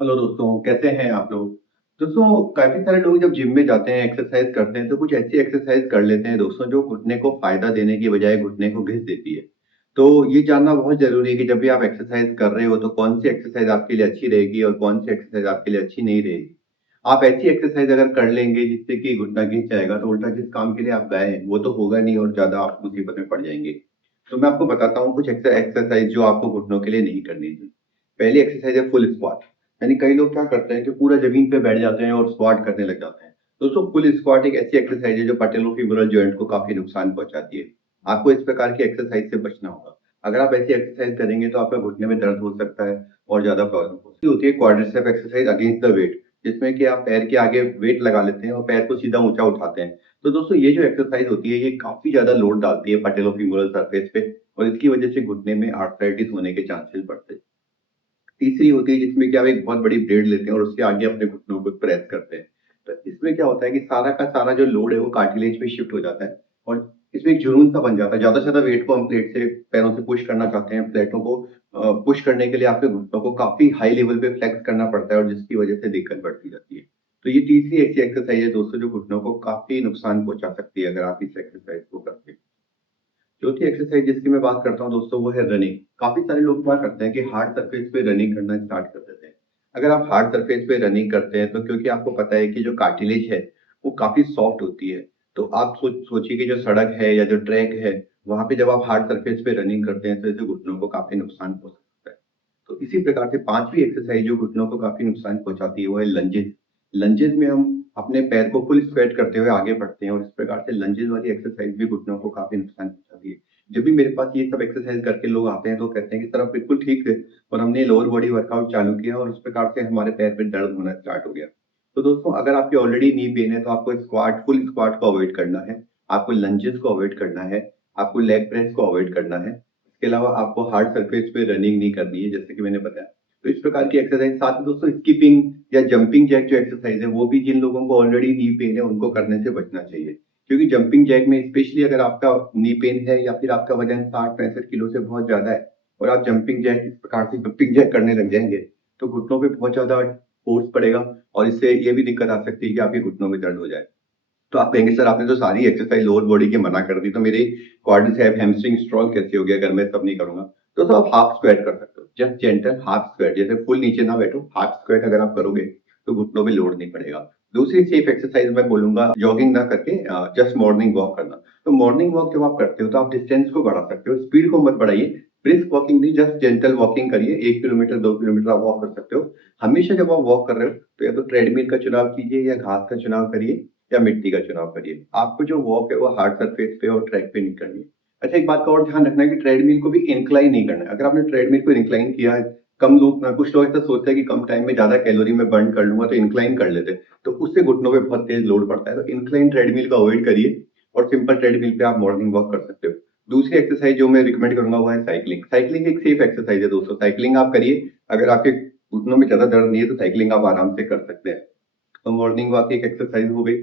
Hello दोस्तों, कैसे हैं आप लोग? दोस्तों, काफी सारे लोग जब जिम में जाते हैं, एक्सरसाइज करते हैं, तो कुछ ऐसी एक्सरसाइज कर लेते हैं दोस्तों, जो घुटने को फायदा देने की बजाय घुटने को घिस देती है। तो ये जानना बहुत जरूरी है कि जब भी आप एक्सरसाइज कर रहे हो तो कौन सी एक्सरसाइज आपके लिए अच्छी रहेगी और कौन सी एक्सरसाइज आपके लिए अच्छी नहीं रहेगी। आप ऐसी एक्सरसाइज अगर कर लेंगे जिससे कि घुटना घिस जाएगा, तो उल्टा जिस काम के लिए आप गए हैं वो तो होगा नहीं और ज्यादा आप मुसीबत में पड़ जाएंगे। तो मैं आपको बताता हूँ कुछ एक्सरसाइज जो आपको घुटनों के लिए नहीं करनी चाहिए। पहली एक्सरसाइज है फुल स्क्वाट। यानी कई लोग क्या करते हैं कि पूरा जमीन पे बैठ जाते हैं और स्क्वाट करने लग जाते हैं। दोस्तों, फुल स्क्वाट एक ऐसी एक्सरसाइज है जो पैटेलोफिबुलर जॉइंट को काफी नुकसान पहुंचाती है। आपको इस प्रकार की एक्सरसाइज से बचना होगा। अगर आप ऐसी एक्सरसाइज करेंगे तो आपका घुटने में दर्द हो सकता है और ज्यादा प्रॉब्लम होती है quadricep exercise against the weight, जिसमें कि आप पैर के आगे वेट लगा लेते हैं और पैर को सीधा ऊंचा उठाते हैं। तो दोस्तों, ये जो एक्सरसाइज होती है ये काफी ज्यादा लोड डालती है पैटेलोफिबुलर सरफेस पे, और इसकी वजह से घुटने में आर्थराइटिस होने के चांसेस बढ़ते हैं। तीसरी होती है जिसमें कि आप एक बहुत बड़ी ब्लेड लेते हैं और उसके आगे अपने घुटनों को प्रेस करते हैं। तो इसमें क्या होता है कि सारा का सारा जो लोड है वो कार्टिलेज पे शिफ्ट हो जाता है, और इसमें एक जुनून सा बन जाता है। ज्यादा से ज्यादा वेट को हम प्लेट से पैरों से पुश करना चाहते हैं, प्लेटों को पुश करने के लिए आपके घुटनों को काफी हाई लेवल पे फ्लेक्स करना पड़ता है, और जिसकी वजह से दिक्कत बढ़ती जाती है। तो ये तीसरी ऐसी एक्सरसाइज है दोस्तों जो घुटनों को काफी नुकसान पहुंचा सकती है अगर आप इस एक्सरसाइज को करते हैं। चौथी एक्सरसाइज जिसकी मैं बात करता हूँ दोस्तों, वो है रनिंग। काफी सारे लोग क्या करते हैं कि हार्ड सरफेस पे रनिंग करना स्टार्ट कर देते हैं। अगर आप हार्ड सरफेस पे रनिंग करते हैं तो क्योंकि आपको पता है कि जो कार्टिलेज है वो काफी सॉफ्ट होती है, तो आप सोचिए कि जो सड़क है या जो ट्रैक है, वहां पे जब आप हार्ड सरफेस पे रनिंग करते हैं तो इससे घुटनों को काफी नुकसान पहुंच सकता है। तो इसी प्रकार से पांचवी एक्सरसाइज जो घुटनों को काफी नुकसान पहुंचाती है वो है लंजेस। लंजेस में हम अपने पैर को फुल स्क्वाट करते हुए आगे बढ़ते हैं, और इस प्रकार से लंजेस वाली एक्सरसाइज भी घुटनों को काफी नुकसान पहुंचाती है। जब भी मेरे पास ये सब एक्सरसाइज करके लोग आते हैं तो कहते हैं कि सर आप बिल्कुल ठीक थे, और हमने लोअर बॉडी वर्कआउट चालू किया और उस प्रकार से हमारे पैर पे दर्द होना स्टार्ट हो गया। तो दोस्तों, अगर आपके ऑलरेडी नी पेन है तो आपको स्क्वाट फुल स्क्वाट को अवॉइड करना है, आपको लंजेस को अवॉइड करना है, आपको लेग प्रेस को अवॉइड करना है। इसके अलावा आपको हार्ड सरफेस पे रनिंग नहीं करनी है, जैसे कि मैंने बताया। तो इस प्रकार की एक्सरसाइज, साथ ही दोस्तों स्किपिंग या जंपिंग जैक जो एक्सरसाइज है वो भी जिन लोगों को ऑलरेडी नी पेन है उनको करने से बचना चाहिए। क्योंकि जंपिंग जैक में स्पेशली अगर आपका नी पेन है या फिर आपका वजन 60-65 किलो से बहुत ज्यादा है, और आप जंपिंग जैक इस प्रकार से जंपिंग जैक करने लग जाएंगे, तो घुटनों पे बहुत ज्यादा फोर्स पड़ेगा, और इससे ये भी दिक्कत आ सकती है कि आपके घुटनों में दर्द हो जाए। तो आप कहेंगे सर आपने तो सारी एक्सरसाइज लोअर बॉडी की मना कर दी, तो मेरे क्वाड्रिसेप हैमस्ट्रिंग स्ट्रॉन्ग कैसे हो गया अगर मैं सब नहीं करूंगा? तो आप हाफ स्क्वाट कर सकते हो, जस्ट जेंटल हाफ स्क्वाट, जैसे फुल नीचे ना बैठो, हाफ स्क्वाट अगर आप करोगे तो घुटनों पे लोड नहीं पड़ेगा। दूसरी सेफ एक्सरसाइज मैं बोलूंगा, जॉगिंग ना करके जस्ट मॉर्निंग वॉक करना। तो मॉर्निंग वॉक जब आप करते हो तो आप डिस्टेंस को बढ़ा सकते हो, स्पीड को मत बढ़ाइए। ब्रिस्क वॉकिंग नहीं, जस्ट जेंटल वॉकिंग करिए, 1 किलोमीटर 2 किलोमीटर आप वॉक कर सकते हो। हमेशा जब आप वॉक कर रहे हो तो या तो ट्रेडमिल का चुनाव कीजिए या घास का चुनाव करिए या मिट्टी का चुनाव करिए। आपको जो वॉक है वो हार्ड सरफेस पे और ट्रैक पे नहीं करनी है। अच्छा, एक बात का और ध्यान रखना है कि ट्रेडमिल को भी इंक्लाइन नहीं करना है। अगर आपने ट्रेडमिल को इंक्लाइन किया है, कम लोग ना, कुछ लोग ऐसा सोचते हैं कि कम टाइम में ज्यादा कैलोरी में बर्न कर लूंगा तो इंक्लाइन कर लेते हैं, तो उससे घुटनों पे बहुत तेज लोड पड़ता है। तो इंक्लाइन ट्रेडमिल को अवॉइड करिए, और सिंपल ट्रेडमिल पे आप मॉर्निंग वॉक कर सकते हो। दूसरी एक्सरसाइज जो मैं रिकमेंड करूंगा वो है साइकिलिंग। साइकिलिंग एक सेफ एक्सरसाइज है दोस्तों, साइकिलिंग आप करिए। अगर आपके घुटनों में ज्यादा दर्द नहीं है तो साइकिलिंग आप आराम से कर सकते हैं। तो मॉर्निंग वॉक एक एक्सरसाइज हो गई,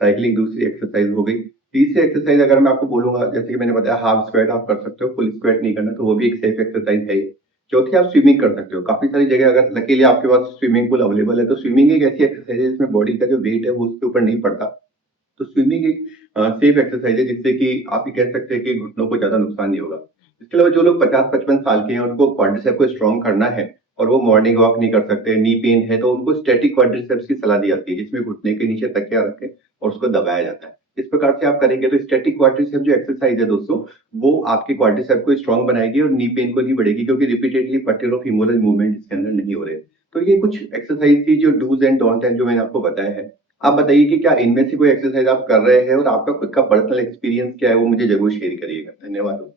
साइकिलिंग दूसरी एक्सरसाइज हो गई। तीसरी एक्सरसाइज अगर मैं आपको बोलूंगा, जैसे कि मैंने बताया हाफ स्क्वाट आप कर सकते हो, फुल स्क्वाट नहीं करना, तो वो भी एक सेफ एक्सरसाइज है ही। चौथी, आप स्विमिंग कर सकते हो। काफी सारी जगह अगर लकीली आपके पास स्विमिंग पूल अवेलेबल है, तो स्विमिंग एक ऐसी एक्सरसाइज है जिसमें बॉडी का जो वेट है वो उसके ऊपर नहीं पड़ता। तो स्विमिंग एक सेफ एक्सरसाइज है जिससे कि आप ये कह सकते हैं कि घुटनों को ज्यादा नुकसान नहीं होगा। इसके अलावा जो लोग 50-55 साल के हैं उनको क्वाड्रिसेप को स्ट्रॉन्ग करना है और वो मॉर्निंग वॉक नहीं कर सकते, नी पेन है, तो उनको स्टैटिक क्वाड्रिसेप्स की सलाह दी जाती है, जिसमें घुटने के नीचे तकिया रखें और उसको दबाया जाता है। इस प्रकार से आप करेंगे तो स्टैटिक क्वाड्रिसेप जो एक्सरसाइज है दोस्तों, वो आपके क्वाड्रिसेप को स्ट्रॉन्ग बनाएगी और नी पेन को नहीं बढ़ेगी, क्योंकि रिपीटेडली पैटेलोफिमोरल मूवमेंट इसके अंदर नहीं हो रहे। तो ये कुछ एक्सरसाइज थी जो डूज एंड डोंट है जो मैंने आपको बताया है। आप बताइए कि क्या इनमें से कोई एक्सरसाइज आप कर रहे हैं, और आपका खुद का पर्सनल एक्सपीरियंस क्या है वो मुझे जरूर शेयर करिएगा। धन्यवाद।